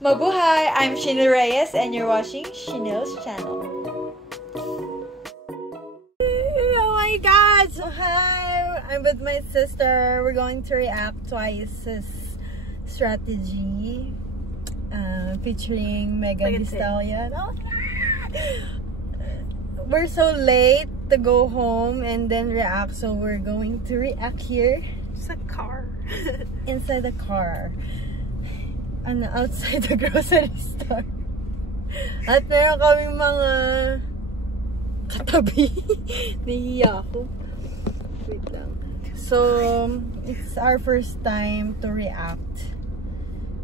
Mabuhay! I'm Shinil Reyes and you're watching Shinil's channel. Oh my god! So hi! I'm with my sister. We're going to react Twice's strategy featuring Megan Thee Stallion. Oh, we're so late to go home and then react, so we're going to react here. Sa car. Inside the car. Outside the grocery store. At meron kaming mga katabi. Nahiya ako. Wait lang. So, it's our first time to react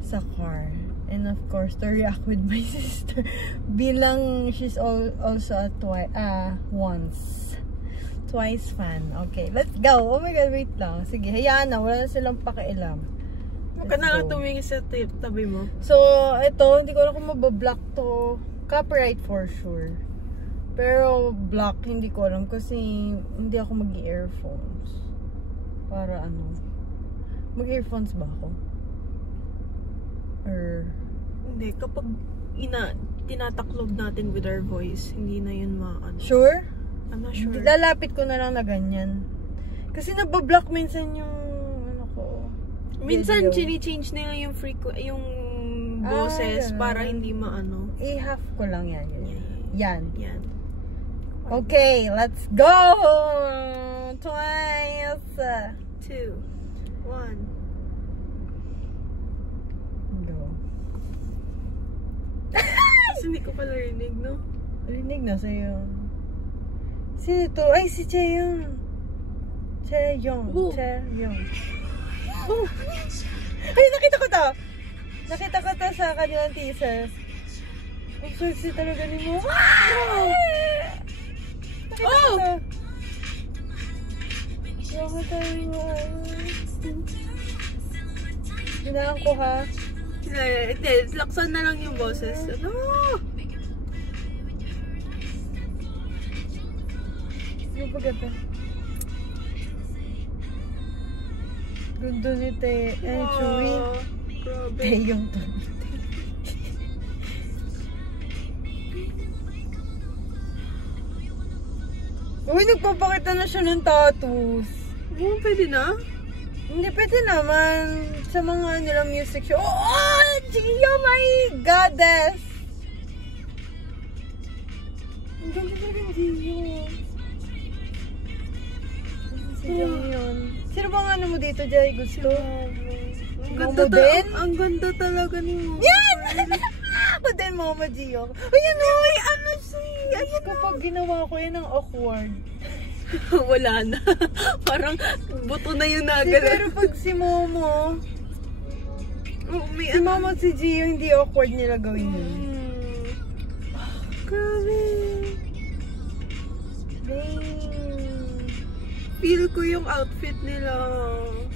sa car. And of course, to react with my sister. Bilang she's also a Twice fan. Okay, let's go. Oh my god, wait lang. Sige, hayaan na. Wala na silang pakialam. Huwag ka na lang tumingin sa tabi mo. So, ito, hindi ko alam kung mabablock to. Copyright for sure. Pero, block, hindi ko alam kasi hindi ako mag-earphones. Para ano? Mag-earphones ba ako? Or... Hindi, kapag tinataklob natin with our voice, hindi na yun maano. Sure? I'm not sure. Lalapit ko na lang na ganyan. Kasi nabablock minsan yung minsan, chini-change nila yung boses para hindi maano. I-half ko lang yan. Yan. Yan. Okay, let's go! Twice! 2, 1. Go. Kasi hindi ko pala rinig, no? Rinig na sa'yo. Sino to? Ay, si Chaeyoung. Chaeyoung. Oh. Ay, nakita ko to! Nakita ko to sa kanilang teaser. Ang sexy talaga ni mo. Wow! Nakita ko to. Wow, tayo. Hinaan ko ha. Hindi, laksan na lang yung boses. Ano? Ano ba ganda? Ganda ni Chewy. Taeyong to. Uy, nagpapakita na siya ng tattoos. Oo, pwede na? Hindi, pwede naman. Sa mga nilang music show. Oh, Gio, my goddess! Ang ganda na rin, Gio. Si Jaeyoung. Sino bang ano mo dito, Jai? Gusto? Ang ganda talaga ni mo. Yan! Ako din, Mama Gio. Ayan o! Ay, ano siya? Ayan o! Kapag ginawa ko yan, ang awkward. Wala na. Parang buto na yung nagala. Pero pag si Momo, si Momo at si Gio, hindi awkward nila gawin yun. Grabe. Dang. Feel ko yung outfit nila.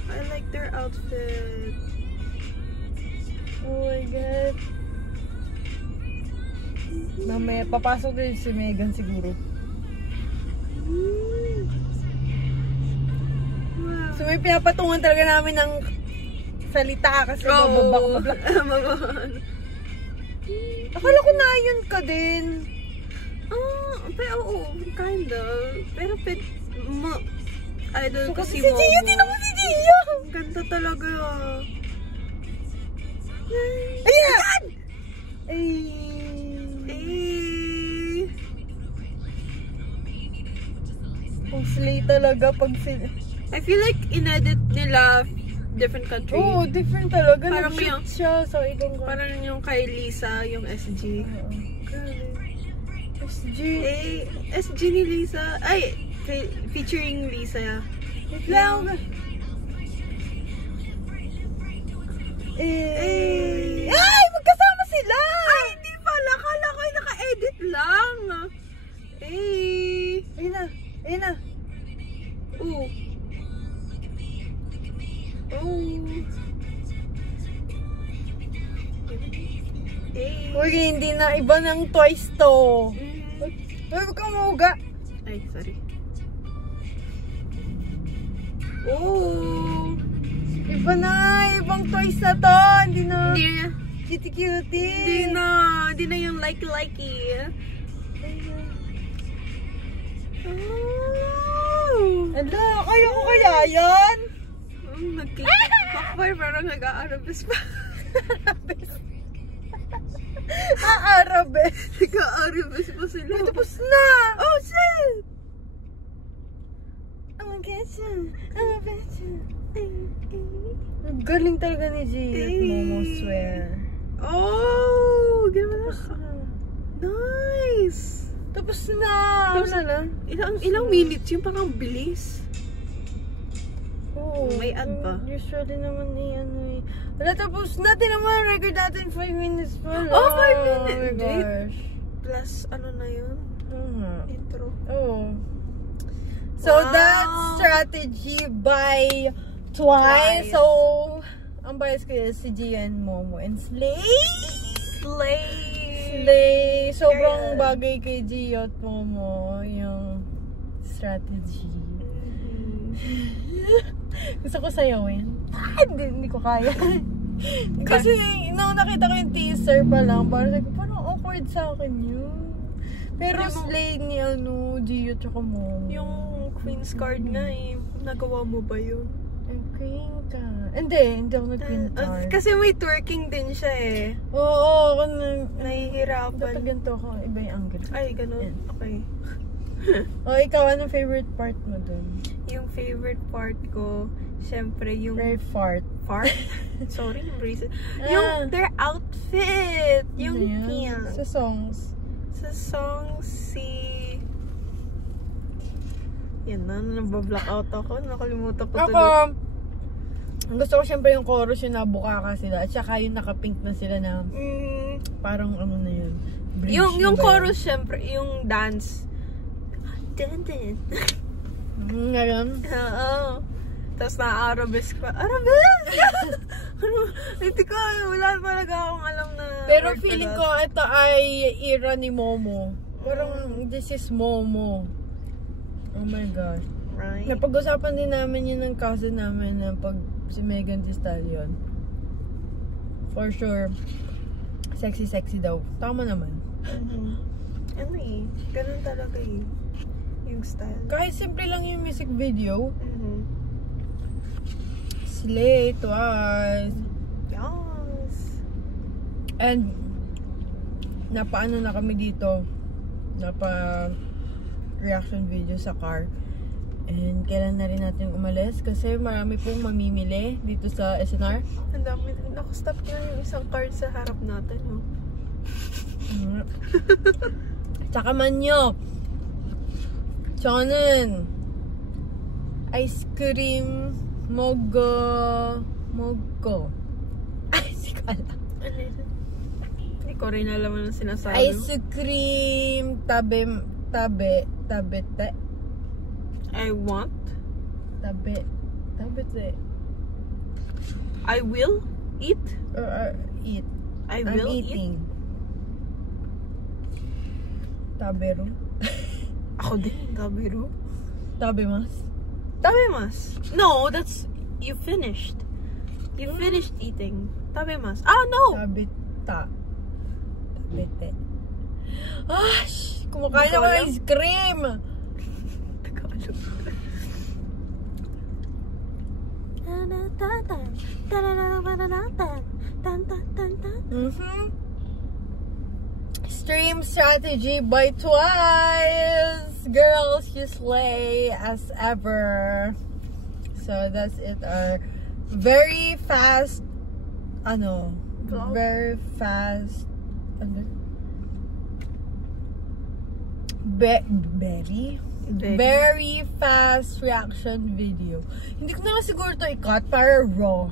I like their outfit. Oh my god. Mamaya, papasok din si Megan siguro. Wow. So may pinapatungan talaga namin ng salita kasi mababak. Akala ko na yun ka din. Pero oo, kinda. Pero idol so, ko si Momo. Si Gio, tinan mo si Gio! Ganda talaga. Ayun na! Ay! Kung slay talaga pag sila. I feel like inedit nila different country. Oo, different talaga. Parang yung siya sa ibang parang yung kay Lisa, yung SG. SG. SG ni Lisa. Ay, featuring Lisa. Wait lang. Ay, magkasama sila! Ay, hindi pala. Kala ko ay naka-edit lang. Ayun na. Ayun na. Oh. Uy, hindi na. Iba ng Twice to. Uy, huwag kang mahuga. Ay, sorry. Oh. Iba na. Ibang Twice na to. Hindi na. Hindi na. Cutie-cutie. Hindi na yung likey. Oh! Ala, kaya ko kaya yan? Pakboy, parang nag-aarabes pa. Arabes. Nag-aarabes pa sila. Ay, tapos na. Oh, shit! Galing talaga ni Gia at Momo, swear. Oh! Gano'n na. Nice! Tapos na. Tapos na. Ilang minutes yung parang bilis. Oo. May ad pa. Usually naman eh. Wala, tapos na. Tinaman record natin 5 minutes pa lang. Oh, 5 minutes. Oh my gosh. Plus, ano na yun? Intro. Oh. So, Wow. that's strategy by Twice. So, ang bias ko yun si Gia and Momo. And Slay! Sobrang bagay kay Gia at Momo yung strategy. Gusto ko sayawin. Hindi ko kaya. Kasi, nung nakita ko yung teaser pa lang, parang awkward sa akin yun. Pero Slay ni Gia at Momo. Yung Queen's card nga eh. Nagawa mo ba yun? Queen ka. Hindi ako nag-queen card. Kasi may twerking din siya eh. Oo, nahihirapan. Dapat ganito ako, iba yung angle. Ay, ganun. Okay. Ikaw, anong favorite part mo dun? Yung favorite part ko, syempre yung... Very fart. Fart? Sorry, reason. Yung their outfit. Yung pink. Sa songs. Sa songs, yan na, nabablock ako. Nakalimutan ko tuloy. Gusto ko syempre yung chorus, yung nabukaka sila. At saka yung naka-pink na sila na parang ano na yun. Yung chorus syempre, yung dance. Dun. Ngayon? Oo. Tapos na-arabes pa. Arabes! Hindi ko, wala talaga akong alam na. Pero feeling ko, ito ay era ni Momo. Parang, this is Momo. Oh my gosh. Right. Napag-usapan din namin yun ng cousin namin na pag si Megan Thee Stallion. For sure. Sexy daw. Tama naman. Ano eh. Ganun talaga eh. Yung style. Kahit simple lang yung music video. Slay, Twice. Yes. And, napaano na kami dito. Reaction video sa car. And kailan na rin natin umalis kasi marami pong mamimili dito sa SNR. Ang dami. Nakastop na yung isang card sa harap natin. Tsaka manyo. Chonen. Ice cream. Mogo. Ay, hindi ko alam. Hindi ko rin alam ang sinasabi. Ice cream. Tabe. I want. Tabe. I will eat. Or eat. I'm eating. Tabero. Ako din. Tabero. Tabemas. Tabemas. No, that's... You finished. You finished eating. Tabemas. Ah, no! Tabita. Tabete. Kumakain ako ng ice cream! Stream strategy by Twice! Girls, you slay as ever. So that's it. Our very fast vlog? Very fast very fast reaction video. Hindi ko na siguro ito i-cut para raw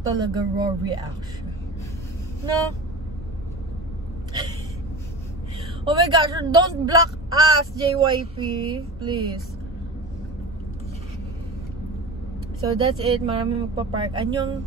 talaga, raw reaction. No? Oh my gosh, don't block us, JYP, please. So that's it. Marami magpa-park. Anyong